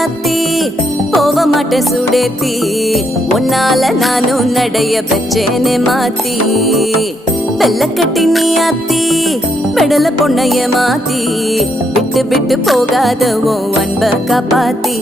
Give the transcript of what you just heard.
ராசாத்தி போக மாட்டேன் சுடேத்தி உன்னால நானும் நடைய பெற்றேனே மாத்தி வெள்ள கட்டி நீ ஆத்தி பெடல பொண்ணைய மாத்தி விட்டு விட்டு போகாத உன் அன்ப காப்பாத்தி